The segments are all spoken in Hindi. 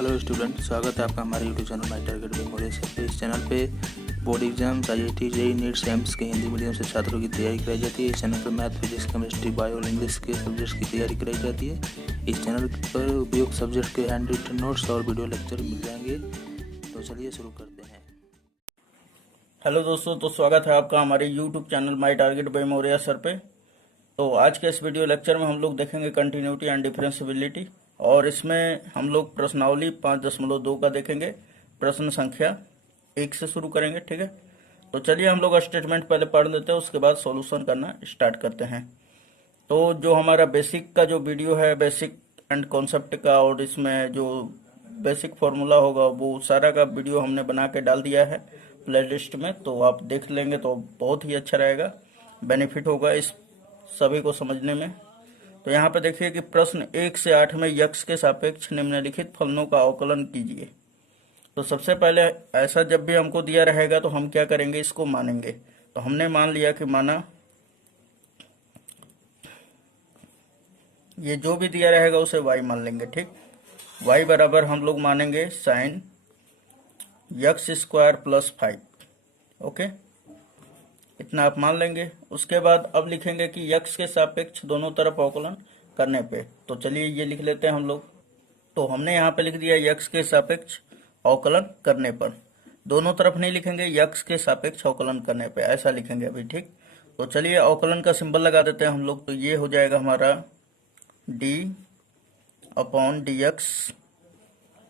हेलो स्टूडेंट, स्वागत है आपका हमारे YouTube channel my target memorial पे। इस चैनल पे board exams, IIT, JEE, NEET, AIIMS के हिंदी मीडियम से छात्रों की तैयारी कराई जाती है। इस चैनल पर मैथ, फिजिक्स, केमिस्ट्री, बायो और इंग्लिश के सब्जेक्ट्स की तैयारी कराई जाती है। इस चैनल पर उपयुक्त सब्जेक्ट के हैंड रिटन नोट्स और वीडियो लेक्चर मिल जाएंगे। तो चलिए शुरू करते हैं। हेलो दोस्तों, तो स्वागत है आपका हमारे YouTube channel my target by Maurya sir पे। तो आज के इस वीडियो लेक्चर में हम लोग देखेंगे कंटिन्यूटी एंड डिफरेंशिएबिलिटी, और इसमें हम लोग प्रश्नावली 5.2 का देखेंगे। प्रश्न संख्या 1 से शुरू करेंगे, ठीक है। तो चलिए हम लोग स्टेटमेंट पहले पढ़ लेते हैं, उसके बाद सॉल्यूशन करना स्टार्ट करते हैं। तो जो हमारा बेसिक का जो वीडियो है, बेसिक एंड कॉन्सेप्ट का, और इसमें जो बेसिक फॉर्मूला होगा वो सारा का वीडियो हमने बना के डाल दिया है प्लेलिस्ट में, तो आप देख लेंगे तो बहुत ही अच्छा रहेगा, बेनिफिट होगा इस सभी को समझने में। तो यहाँ पे देखिए कि प्रश्न 1 से 8 में यक्स के सापेक्ष निम्नलिखित फलनों का अवकलन कीजिए। तो सबसे पहले ऐसा जब भी हमको दिया रहेगा तो हम क्या करेंगे, इसको मानेंगे। तो हमने मान लिया कि माना ये जो भी दिया रहेगा उसे y मान लेंगे, ठीक। y बराबर हम लोग मानेंगे sign x square plus 5, okay, इतना आप मान लेंगे। उसके बाद अब लिखेंगे कि यक्स के सापेक्ष दोनों तरफ अवकलन करने पे। तो चलिए ये लिख लेते हैं हम लोग। तो हमने यहाँ पे लिख दिया यक्स के सापेक्ष अवकलन करने पर। दोनों तरफ नहीं लिखेंगे, यक्स के सापेक्ष अवकलन करने पे ऐसा लिखेंगे अभी, ठीक। तो चलिए अवकलन का सिंबल लगा देते हैं हम लोग। तो ये हो जाएगा हमारा डी अपॉन डी एक्स,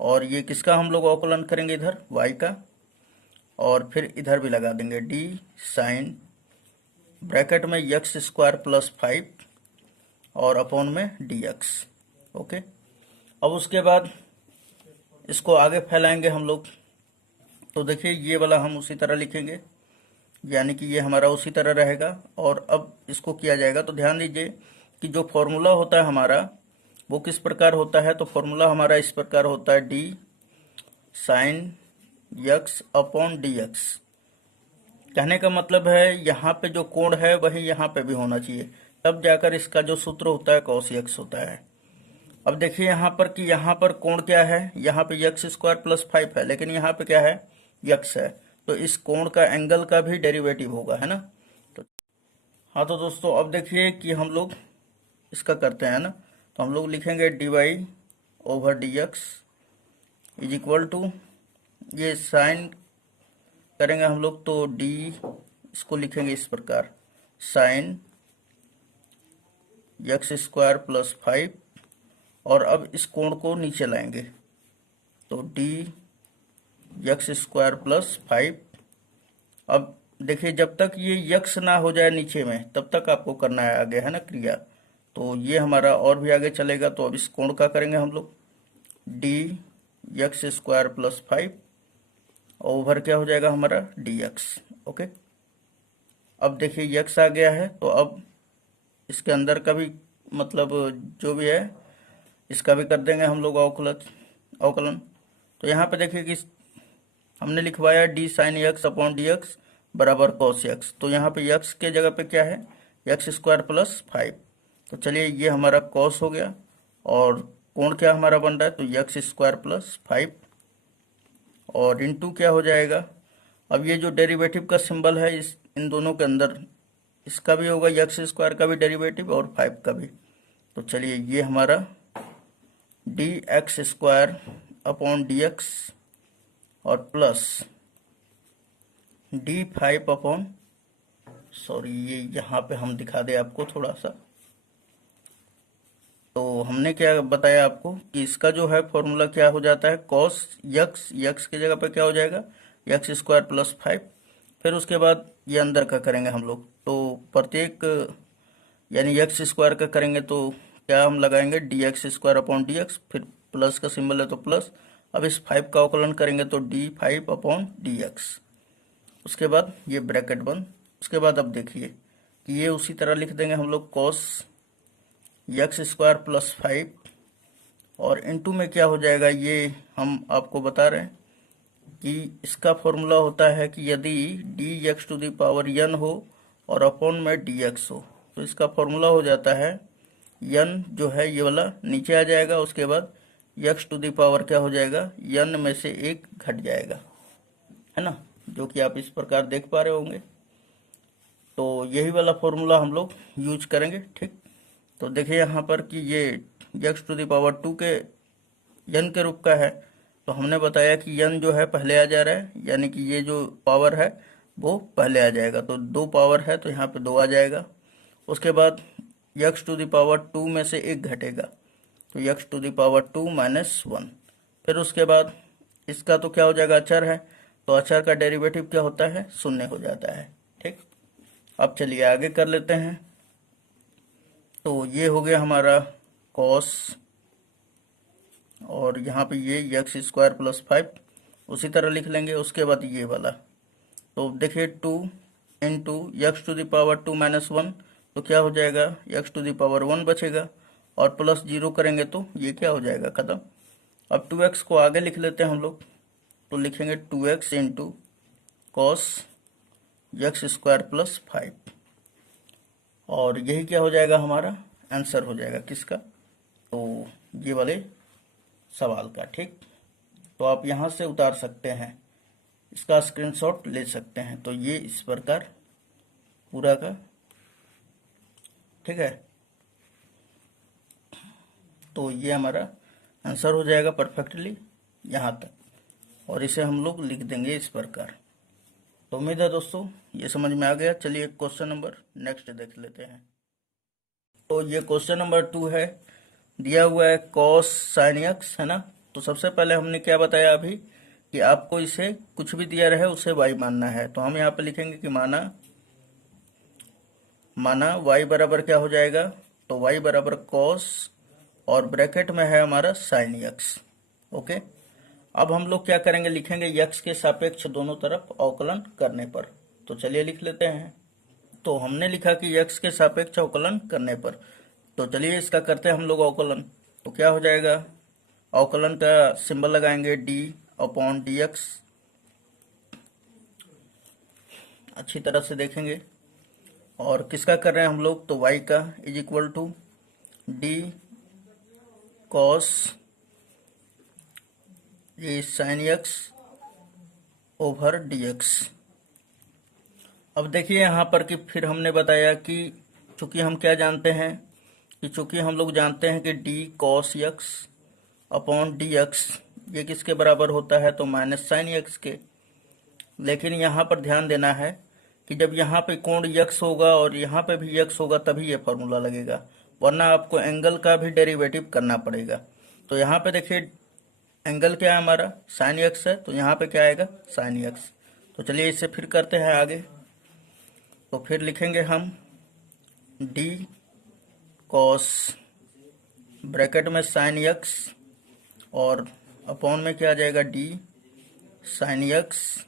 और ये किसका हम लोग अवकलन करेंगे, इधर y का, और फिर इधर भी लगा देंगे डी साइन ब्रैकेट में यक्स स्क्वायर प्लस 5 और अपॉन में डी एक्स, ओके। अब उसके बाद इसको आगे फैलाएंगे हम लोग। तो देखिए ये वाला हम उसी तरह लिखेंगे, यानी कि ये हमारा उसी तरह रहेगा। और अब इसको किया जाएगा, तो ध्यान दीजिए कि जो फॉर्मूला होता है हमारा वो किस प्रकार होता है। तो फॉर्मूला हमारा इस प्रकार होता है D sign x upon d x. कहने का मतलब है यहाँ पे जो कोण है वही यहाँ पे भी होना चाहिए, तब जाकर इसका जो सूत्र होता है कॉस यक्स होता है। अब देखिए यहाँ पर कि यहाँ पर कोण क्या है, यहाँ पे यक्स स्क्वायर प्लस 5 है, लेकिन यहाँ पे क्या है, यक्स है। तो इस कोण का एंगल का भी डेरिवेटिव होगा, है ना। तो हाँ, तो दोस्तों अब देखिए कि हम लोग इसका करते हैं ना। तो हम लोग लिखेंगे d y over d x is equal to, ये साइन करेंगे हम लोग तो डी, इसको लिखेंगे इस प्रकार साइन यक्स स्क्वायर प्लस 5, और अब इस कोण को नीचे लाएंगे तो डी यक्स स्क्वायर प्लस 5। अब देखिए जब तक ये यक्स ना हो जाए नीचे में तब तक आपको करना है आगे, है ना, क्रिया। तो ये हमारा और भी आगे चलेगा। तो अब इस कोण का करेंगे हम लोग D x square plus 5 over क्या हो जाएगा हमारा डी एक्स, ओके। अब देखिए यक्स आ गया है, तो अब इसके अंदर का भी मतलब जो भी है इसका भी कर देंगे हम लोग अवकलन। तो यहाँ पे देखिए कि हमने लिखवाया D sine x upon d x बराबर कॉस एक्स। तो यहाँ पे एक्स के जगह पे क्या है, एक्स स्क्वायर प्लस 5। तो चलिए ये हमारा कॉस हो गया, और कोण क्या हमारा बन रहा है, तो एक्स स्क्वायर प्लस 5 और इंटू क्या हो जाएगा। अब ये जो डेरिवेटिव का सिंबल है इन दोनों के अंदर, इसका भी होगा एक्स स्क्वायर का भी डेरिवेटिव और 5 का भी। तो चलिए ये हमारा D x square upon d x और प्लस डी 5 अपॉन, सॉरी ये यहाँ पे हम दिखा दे आपको थोड़ा सा। तो हमने क्या बताया आपको कि इसका जो है फॉर्मूला क्या हो जाता है, कॉस यक्स, यक्स की जगह पे क्या हो जाएगा यक्स स्क्वायर प्लस 5। फिर उसके बाद ये अंदर का करेंगे हम लोग, तो प्रत्येक यानी एक्स स्क्वायर का करेंगे तो क्या हम लगाएंगे D x square upon d x, फिर प्लस का सिंबल है तो प्लस। अब इस 5 का अवकलन करेंगे तो डी 5 अपॉन डी एक्स, उसके बाद ये ब्रैकेट बंद। उसके बाद अब देखिए कि ये उसी तरह लिख देंगे हम लोग कॉस यक्स स्क्वायर प्लस 5, और इनटू में क्या हो जाएगा, ये हम आपको बता रहे हैं कि इसका फॉर्मूला होता है कि यदि d x to the power n हो और अपॉन में डी एक्स हो, तो इसका फॉर्मूला हो जाता है n जो है ये वाला नीचे आ जाएगा, उसके बाद यक्स टू द पावर क्या हो जाएगा, n में से 1 घट जाएगा, है ना, जो कि आप इस प्रकार देख पा रहे होंगे। तो यही वाला फॉर्मूला हम लोग यूज करेंगे, ठीक। तो देखिए यहाँ पर कि ये यक्स टू द पावर 2 के n के रूप का है, तो हमने बताया कि n जो है पहले आ जा रहा है, यानी कि ये जो पावर है वो पहले आ जाएगा। तो 2 पावर है तो यहाँ पे 2 आ जाएगा। उसके बाद यक्स टू द पावर 2 में से 1 घटेगा, तो x to the power 2 minus 1। फिर उसके बाद इसका तो क्या हो जाएगा, अचर है, तो अचर का डेरिवेटिव क्या होता है, 0 हो जाता है, ठीक। अब चलिए आगे कर लेते हैं। तो ये हो गया हमारा कॉस, और यहाँ पे ये यक्स स्क्वायर प्लस 5 उसी तरह लिख लेंगे। उसके बाद ये वाला, तो देखिए 2 into x to the power 2 minus 1, तो क्या हो जाएगा, यक्स टू द पावर 1 बचेगा, और प्लस 0 करेंगे तो ये क्या हो जाएगा, खत्म। अब 2x को आगे लिख लेते हैं हम लोग, तो लिखेंगे 2x into cos x square plus 5, और यही क्या हो जाएगा, हमारा आंसर हो जाएगा किसका, तो ये वाले सवाल का, ठीक। तो आप यहाँ से उतार सकते हैं, इसका स्क्रीनशॉट ले सकते हैं। तो ये इस प्रकार पूरा का, ठीक है। तो ये हमारा आंसर हो जाएगा परफेक्टली यहाँ तक, और इसे हम लोग लिख देंगे इस प्रकार। तो उम्मीद है दोस्तों ये समझ में आ गया। चलिए क्वेश्चन नंबर नेक्स्ट देख लेते हैं। तो ये क्वेश्चन नंबर 2 है, दिया हुआ है कॉस साइन एक्स, है ना। तो सबसे पहले हमने क्या बताया अभी कि आपको इसे कुछ भी दिया रहे उसे y मानना है। तो हम यहाँ पे लिखेंगे कि माना y बराबर क्या हो जाएगा, तो y बराबर कॉस, और ब्रैकेट में है हमारा साइन एक्स, ओके। अब हम लोग क्या करेंगे, लिखेंगे यक्स के सापेक्ष दोनों तरफ अवकलन करने पर। तो चलिए लिख लेते हैं। तो हमने लिखा कि यक्स के सापेक्ष अवकलन करने पर, तो चलिए इसका करते हैं हम लोग अवकलन। तो क्या हो जाएगा, अवकलन का सिंबल लगाएंगे डी अपॉन डी एक्स, अच्छी तरह से देखेंगे। और किसका कर रहे हैं हम लोग, तो y का, is equal to d cos ये sine x over d x. अब देखिए यहाँ पर कि फिर हमने बताया कि चूंकि हम क्या जानते हैं, कि चूंकि हम लोग जानते हैं कि D cos x upon d x ये किसके बराबर होता है, तो माइनस साइन एक्स के। लेकिन यहाँ पर ध्यान देना है कि जब यहाँ पे कोण यक्स होगा और यहाँ पे भी यक्स होगा तभी ये फॉर्मूला लगेगा, वरना आपको एंगल का भी डेरिवेटिव करना पड़ेगा। तो यहाँ पे देखिए एंगल क्या है हमारा, साइन एक्स है, तो यहाँ पे क्या आएगा, साइन एक्स। तो चलिए इसे फिर करते हैं आगे। तो फिर लिखेंगे हम डी कॉस ब्रैकेट में साइन एक्स, और अपॉन में क्या आ जाएगा, डी साइन एक्स,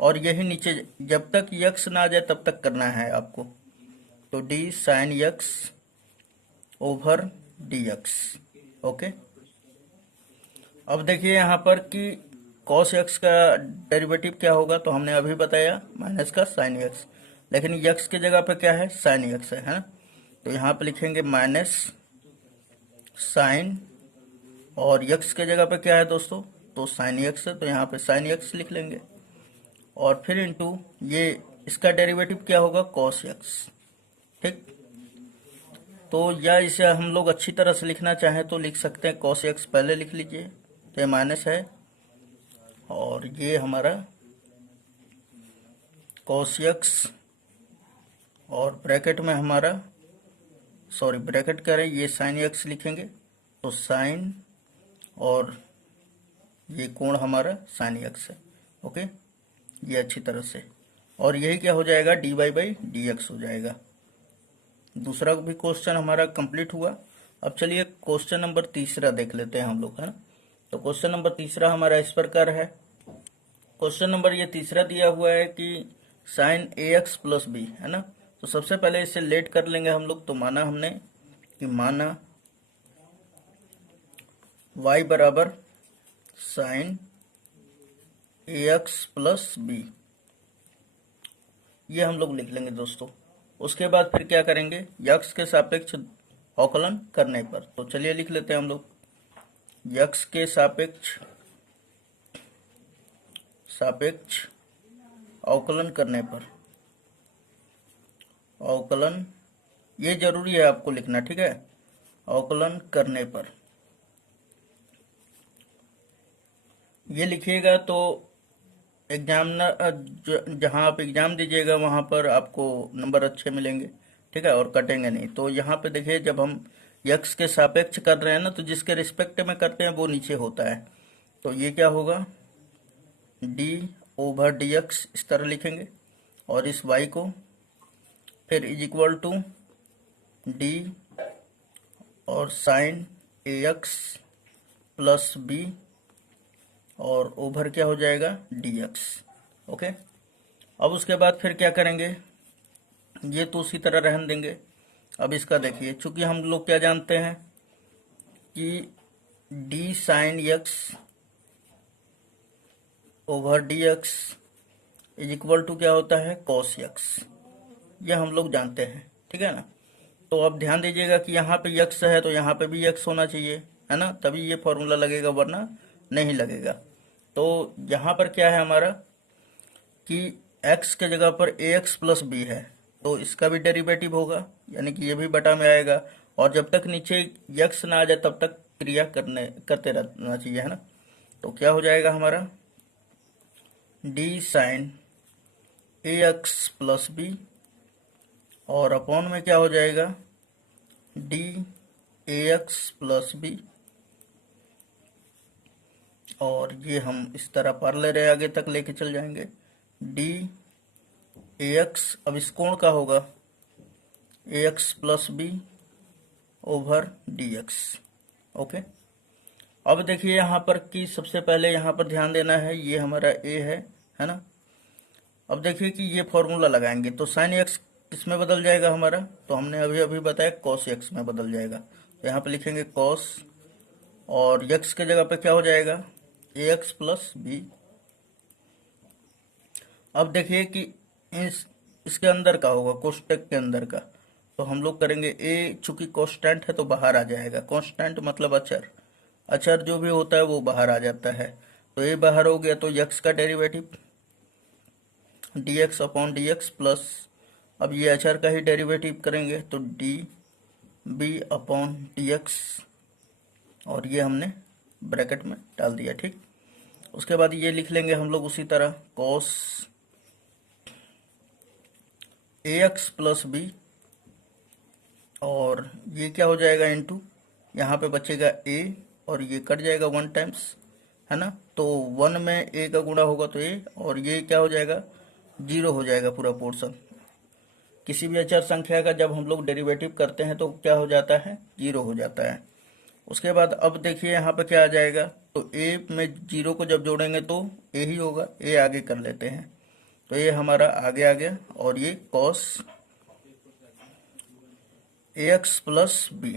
और यही नीचे जब तक यक्स ना आ जाए तब तक करना है आपको। तो D sign x over d x, okay. अब देखिए यहाँ पर कि कॉस एक्स का डेरिवेटिव क्या होगा, तो हमने अभी बताया माइनस का साइन एक्स, लेकिन यक्स की जगह पे क्या है, साइन एक्स है ना। तो यहाँ पे लिखेंगे माइनस साइन, और यक्स के जगह पे क्या है दोस्तों, तो साइन एक्स है, तो यहाँ पे साइन एक्स लिख लेंगे। और फिर इंटू ये इसका डेरिवेटिव क्या होगा, कॉस एक्स, ठीक। तो या इसे हम लोग अच्छी तरह से लिखना चाहें तो लिख सकते हैं, कॉस एक्स पहले लिख लीजिए, तो ये माइनस है, और ये हमारा कॉस एक्स, और ब्रैकेट में हमारा, सॉरी ब्रैकेट करें, ये साइन एक्स लिखेंगे, तो साइन, और ये कोण हमारा साइन एक्स है, ओके, ये अच्छी तरह से। और यही क्या हो जाएगा, d y by d x हो जाएगा। दूसरा भी क्वेश्चन हमारा कंप्लीट हुआ। अब चलिए क्वेश्चन नंबर 3 देख लेते हैं हम लोग, है ना। तो क्वेश्चन नंबर 3 हमारा इस प्रकार है। क्वेश्चन नंबर ये 3 दिया हुआ है कि साइन ए एक्स प्लस बी, है ना। तो सबसे पहले इसे लेट कर लेंगे हम लोग। तो माना हमने कि माना y बराबर साइन ए एक्स प्लस बी, ये हम लोग लिख लेंगे दोस्तों। उसके बाद फिर क्या करेंगे, यक्स के सापेक्ष अवकलन करने पर। तो चलिए लिख लेते हैं हम लोग यक्स के सापेक्ष अवकलन करने पर, अवकलन ये जरूरी है आपको लिखना, ठीक है, अवकलन करने पर ये लिखिएगा तो एग्जामिनर जहाँ आप एग्जाम दीजिएगा वहाँ पर आपको नंबर अच्छे मिलेंगे, ठीक है, और कटेंगे नहीं। तो यहाँ पे देखिए जब हम यक्स के सापेक्ष कर रहे हैं ना, तो जिसके रिस्पेक्ट में करते हैं वो नीचे होता है। तो ये क्या होगा, d/dx इस तरह लिखेंगे, और इस y को फिर इज इक्वल टू d और साइन ax प्लस b और ओवर क्या हो जाएगा dx। ओके, अब उसके बाद फिर क्या करेंगे, ये तो उसी तरह रहने देंगे। अब इसका देखिए, चूंकि हम लोग क्या जानते हैं कि d sine x over dx is equal to क्या होता है cos x, यह हम लोग जानते हैं, ठीक है ना। तो अब ध्यान दीजिएगा कि यहाँ पे x है तो यहाँ पे भी x होना चाहिए, है ना, तभी ये फॉर्मूला लगेगा, वरना नहीं लगेगा। तो यहाँ पर क्या है हमारा कि x के जगह पर ax प्लस b है, तो इसका भी डेरिवेटिव होगा, यानी कि ये भी बटा में आएगा। और जब तक नीचे x ना आ जाए तब तक क्रिया करते रहना चाहिए, है ना। तो क्या हो जाएगा हमारा d sine ax plus b और अपॉन में क्या हो जाएगा d ax प्लस b, और ये हम इस तरह पर ले रहे आगे तक लेके चल जाएंगे d ax, अब इस कोण का होगा ax plus b over dx। Okay, अब देखिए यहाँ पर कि सबसे पहले यहाँ पर ध्यान देना है, ये हमारा a है ना। अब देखिए कि ये फॉर्मूला लगाएंगे तो साइन x किसमें बदल जाएगा हमारा, तो हमने अभी अभी बताया cos x में बदल जाएगा। तो यहाँ पे लिखेंगे cos, और x के जगह पे क्या हो जाएगा ax प्लस b। अब देखिए कि इसके अंदर का होगा, कोष्टक के अंदर का, तो हम लोग करेंगे a, चूंकि कांस्टेंट है तो बाहर आ जाएगा, कांस्टेंट मतलब अचर, अचर जो भी होता है वो बाहर आ जाता है। तो a बाहर हो गया, तो x का derivative dx upon dx plus, अब ये अचर का ही डेरिवेटिव करेंगे तो db अपॉन dx, और ये हमने ब्रैकेट में डाल दिया, ठीक। उसके बाद ये लिख लेंगे हम लोग उसी तरह cos ax प्लस b, और ये क्या हो जाएगा इनटू, यहाँ पे बचेगा a और ये कट जाएगा 1 टाइम्स, है ना। तो 1 में a का गुणा होगा तो a, और ये क्या हो जाएगा 0 हो जाएगा पूरा पोर्शन। किसी भी अचर संख्या का जब हम लोग डेरिवेटिव करते हैं तो क्या हो जाता है 0 हो जाता है। उसके बाद अब देखिए यहाँ पे क्या आ जाएगा, तो a में 0 को जब जोड़ेंगे तो a ही होगा, a आगे कर लेते हैं, तो ये हमारा आगे आ गया, और ये cos ax प्लस b,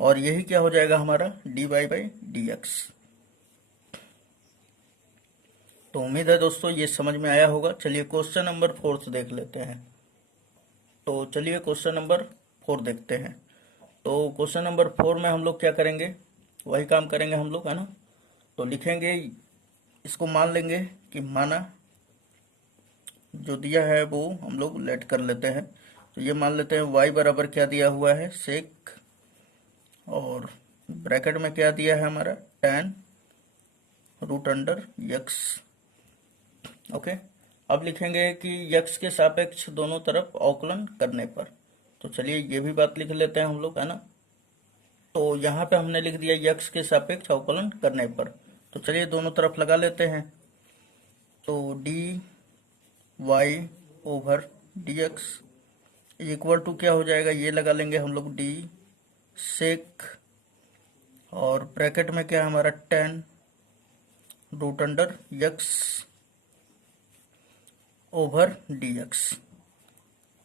और यही क्या हो जाएगा हमारा dy बाई dx। तो उम्मीद है दोस्तों ये समझ में आया होगा। चलिए क्वेश्चन नंबर 4 देख लेते हैं। तो चलिए क्वेश्चन नंबर 4 देखते हैं। तो क्वेश्चन नंबर 4 में हम लोग क्या करेंगे, वही काम करेंगे हम लोग, है ना। तो लिखेंगे, इसको मान लेंगे कि माना जो दिया है वो हम लोग लेट कर लेते हैं। तो ये मान लेते हैं y बराबर क्या दिया हुआ है सेक, और ब्रैकेट में क्या दिया है हमारा tan root under x। Okay, अब लिखेंगे कि x के सापेक्ष दोनों तरफ अवकलन करने पर। तो चलिए ये भी बात लिख लेते हैं हम लोग, है ना। तो यहाँ पे हमने लिख दिया x के सापेक्ष अवकलन करने पर। तो चलिए दोनों तरफ लगा लेते हैं। तो dy over dx equal to क्या हो जाएगा, ये लगा लेंगे हम लोग d सेक, और ब्रैकेट में क्या हमारा tan root under x over dx।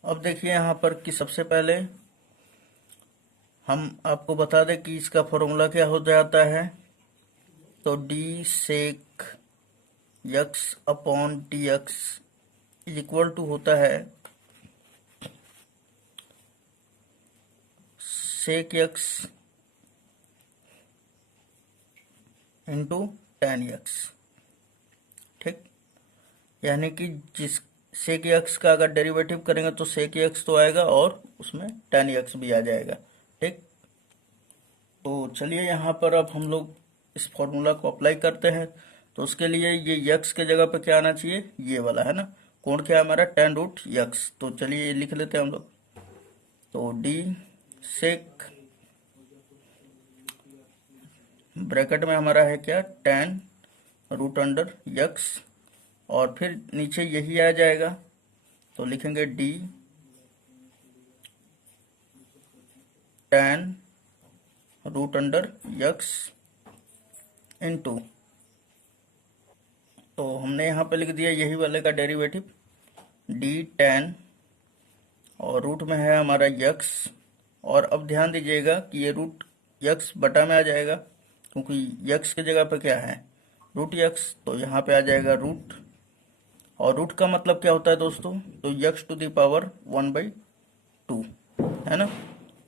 अब देखिए यहाँ पर कि सबसे पहले हम आपको बता दें कि इसका फॉर्मूला क्या हो जाता है। तो d sec x upon dx equal to होता है sec x into tan x. ठीक, यानी कि जिस सेक एक्स का अगर डेरिवेटिव करेंगे तो सेक एक्स तो आएगा और उसमें टेन एक्स भी आ जाएगा। ठीक, तो चलिए यहाँ पर अब हम लोग इस फॉर्मूला को अप्लाई करते हैं। तो उसके लिए ये यक्स के जगह पे क्या आना चाहिए, ये वाला है ना, कोण क्या है हमारा, टेन रूट यक्स। तो चलिए ये लिख लेते हैं हम लोग। तो डी सेक ब्रैकेट में हमारा है क्या, टेन रूट अंडर यक्स, और फिर नीचे यही आ जाएगा तो लिखेंगे d tan root under x into, तो हमने यहाँ पे लिख दिया यही वाले का डेरिवेटिव डी टेन, और रूट में है हमारा यक्स। और अब ध्यान दीजिएगा कि ये रूट यक्स बटा में आ जाएगा, क्योंकि यक्स की जगह पे क्या है, रूट यक्स, तो यहाँ पे आ जाएगा रूट। और रूट का मतलब क्या होता है दोस्तों, तो यक्स टू द पावर 1/2 है ना।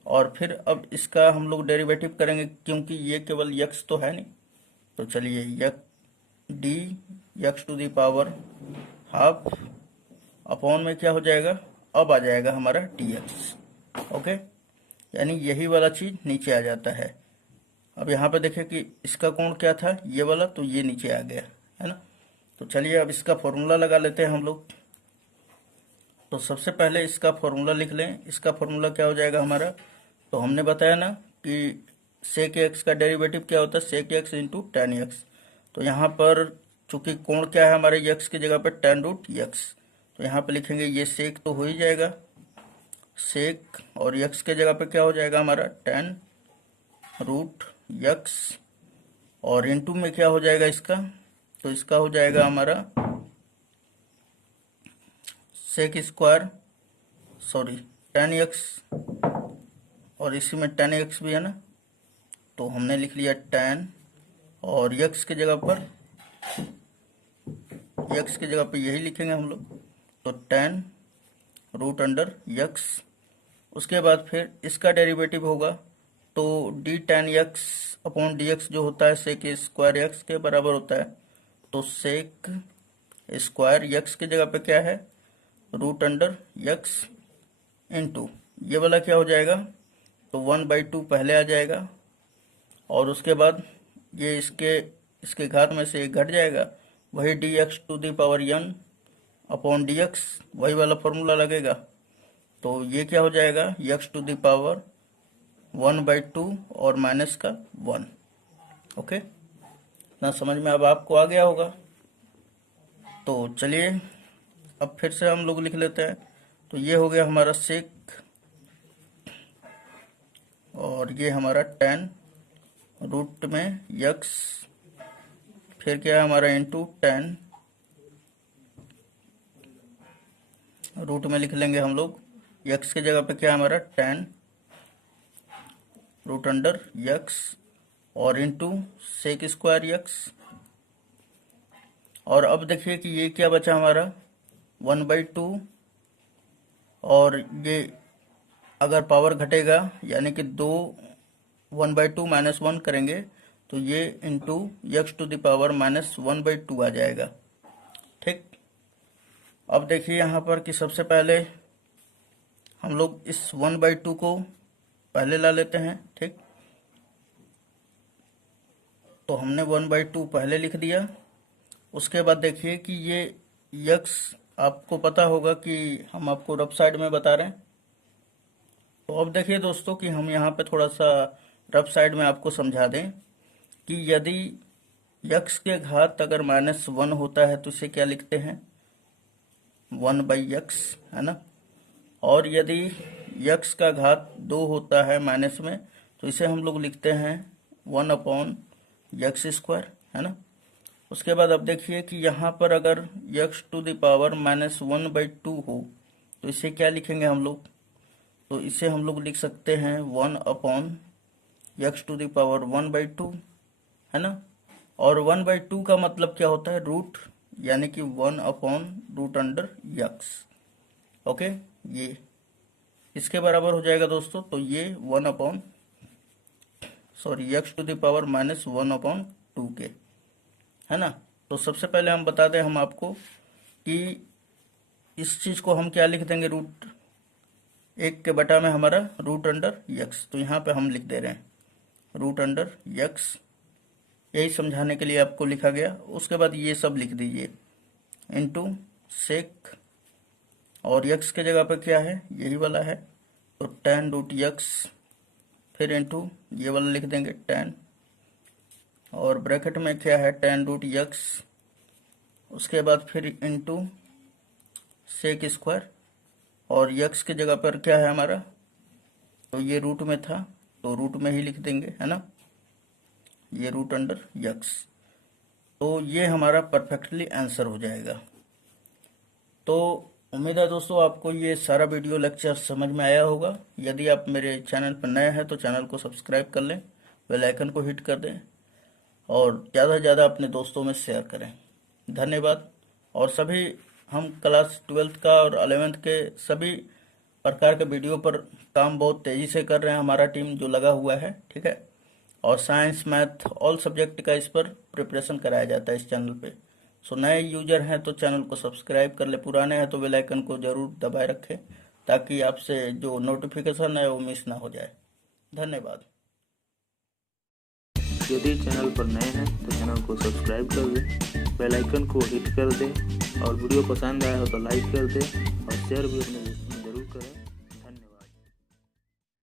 और फिर अब इसका हम लोग डेरिवेटिव करेंगे, क्योंकि ये केवल यक्स तो है नहीं। तो चलिए यक d x to the power half upon में क्या हो जाएगा, अब आ जाएगा हमारा डी एक्स। ओके, यानी यही वाला चीज नीचे आ जाता है। अब यहाँ पे देखें कि इसका कोण क्या था, ये वाला, तो ये नीचे आ गया है ना। तो चलिए अब इसका फॉर्मूला लगा लेते हैं हम लोग। तो सबसे पहले इसका फॉर्मूला लिख लें। इसका फॉर्मूला क्या हो जाएगा हमारा, तो हमने बताया ना कि सेक एक्स का डेरिवेटिव क्या होता है, sec x into tan x. तो यहाँ पर चूंकि कोण क्या है हमारे यक्स की जगह पे टेन रूट यक्स, तो यहाँ पे लिखेंगे ये सेक तो हो ही जाएगा, सेक, और यक्स के जगह पे क्या हो जाएगा हमारा टेन रूट यक्स, और इनटू में क्या हो जाएगा इसका, तो इसका हो जाएगा हमारा sec square, sorry tan x, और इसी में टेन एक्स भी है ना, तो हमने लिख लिया टेन, और यक्स की जगह पर यही लिखेंगे हम लोग, तो टेन रूट अंडर यक्स। उसके बाद फिर इसका डेरिवेटिव होगा, तो D ten x upon d x जो होता है सेक स्क्वायर यक्स के बराबर होता है। तो सेक स्क्वायर यक्स की जगह पे क्या है, रूट अंडर यक्स इनटू ये वाला क्या हो जाएगा, तो 1/2 पहले आ जाएगा, और उसके बाद ये इसके घात में से एक घट जाएगा, वही d x to the power n upon d x, वही वाला फॉर्मूला लगेगा। तो ये क्या हो जाएगा, यक्स टू द पावर 1/2 और माइनस का 1। ओके, ना समझ में अब आपको आ गया होगा। तो चलिए अब फिर से हम लोग लिख लेते हैं। तो ये हो गया हमारा सेक, और ये हमारा टेन रूट में यक्स, फिर क्या है हमारा इंटू टेन, रूट में लिख लेंगे हम लोग, यक्स की जगह पे क्या है हमारा टेन रूट अंडर यक्स, और इंटू सेक स्क्वायर यक्स। और अब देखिए कि ये क्या बचा हमारा 1/2, और ये अगर पावर घटेगा यानी कि 1/2 माइनस 1 करेंगे तो ये into x to the power minus 1/2 आ जाएगा। ठीक, अब देखिए यहाँ पर कि सबसे पहले हम लोग इस 1/2 को पहले ला लेते हैं। ठीक, तो हमने 1/2 पहले लिख दिया। उसके बाद देखिए कि ये यक्स, आपको पता होगा कि हम आपको रफ साइड में बता रहे हैं। तो अब देखिए दोस्तों कि हम यहाँ पे थोड़ा सा रफ साइड में आपको समझा दें कि यदि यक्स के घात अगर -1 होता है तो इसे क्या लिखते हैं, 1/x, है ना। और यदि यक्स का घात 2 होता है माइनस में तो इसे हम लोग लिखते हैं 1/x², है ना। उसके बाद अब देखिए कि यहाँ पर अगर यक्स टू द पावर -1/2 हो तो इसे क्या लिखेंगे हम लोग, तो इसे हम लोग लिख सकते हैं 1/x टू द पावर 1/2, है ना। और 1/2 का मतलब क्या होता है, रूट, यानी कि 1/√x। ओके, ये इसके बराबर हो जाएगा दोस्तों। तो ये x टू द पावर -1/2 2 के, है ना। तो सबसे पहले हम बता दें हम आपको कि इस चीज़ को हम क्या लिख देंगे, रूट 1 के बटा में हमारा रूट अंडर यक्स। तो यहाँ पे हम लिख दे रहे हैं रूट अंडर यक्स, यही समझाने के लिए आपको लिखा गया। उसके बाद ये सब लिख दीजिए इनटू सेक, और यक्स के जगह पे क्या है, यही वाला है, तो tan रूट यक्स, फिर इनटू ये वाला लिख देंगे tan, और ब्रैकेट में क्या है tan रूट यक्स, उसके बाद फिर इनटू सेक स्क्वायर, और यक्स की जगह पर क्या है हमारा, तो ये रूट में था तो रूट में ही लिख देंगे, है ना, ये रूट अंडर यक्स। तो ये हमारा परफेक्टली आंसर हो जाएगा। तो उम्मीद है दोस्तों आपको ये सारा वीडियो लेक्चर समझ में आया होगा। यदि आप मेरे चैनल पर नए हैं तो चैनल को सब्सक्राइब कर लें, बेल आइकन को हिट कर दें, और ज़्यादा से ज़्यादा अपने दोस्तों में शेयर करें। धन्यवाद। और सभी हम क्लास 12th का और 11th के सभी प्रकार के वीडियो पर काम बहुत तेज़ी से कर रहे हैं, हमारा टीम जो लगा हुआ है, ठीक है। और साइंस, मैथ, ऑल सब्जेक्ट का इस पर प्रिपरेशन कराया जाता है इस चैनल पे। सो नए यूजर हैं तो चैनल को सब्सक्राइब कर ले, पुराने हैं तो बेल आइकन को जरूर दबाए रखें ताकि आपसे जो नोटिफिकेशन है वो मिस ना हो जाए। धन्यवाद। यदि चैनल पर नए हैं तो चैनल को सब्सक्राइब कर दें, बेल आइकन को हिट कर दें, और वीडियो पसंद आया हो तो लाइक कर दें और शेयर भी अपने